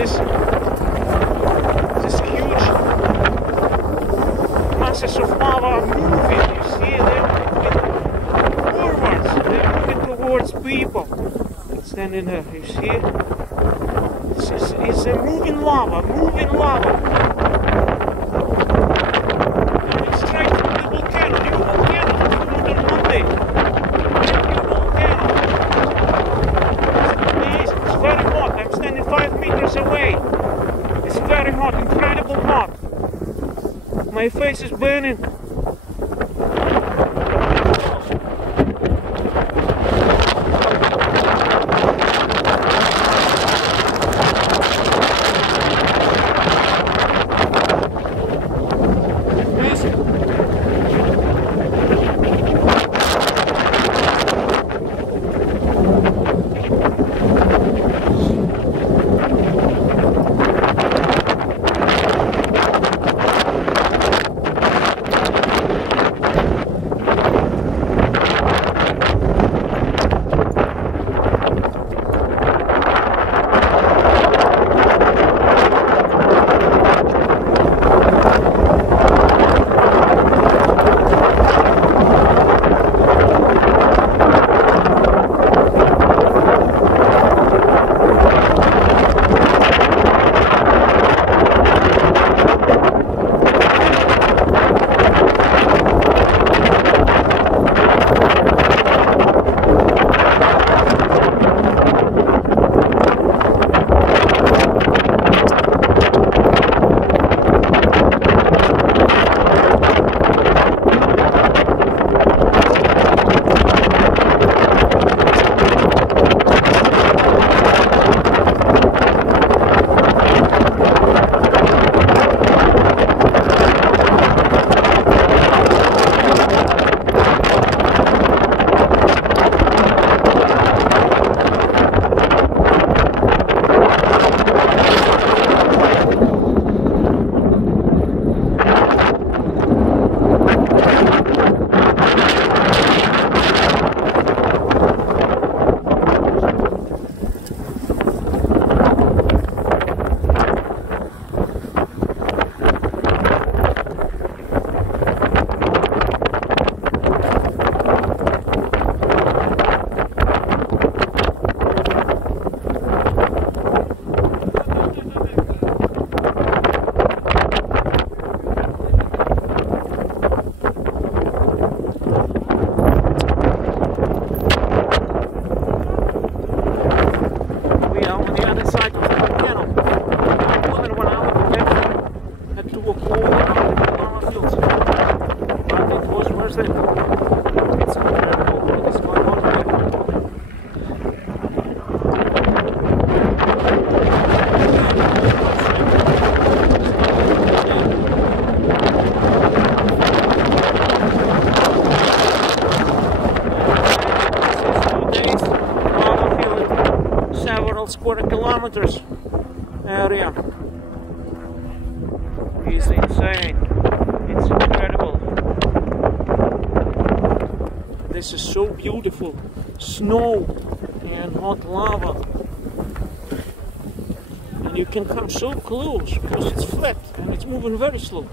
this huge masses of lava are moving. You see, they're moving forwards. They're moving towards people standing there. You see, it's a moving lava, moving lava. Coming straight from the volcano, new volcano, on Monday. New volcano. It's amazing. It's very hot. I'm standing 5 meters away. It's very hot, incredible hot. My face is burning. Square kilometers area is insane. It's incredible. This is so beautiful. Snow and hot lava, and you can come so close because it's flat and it's moving very slow.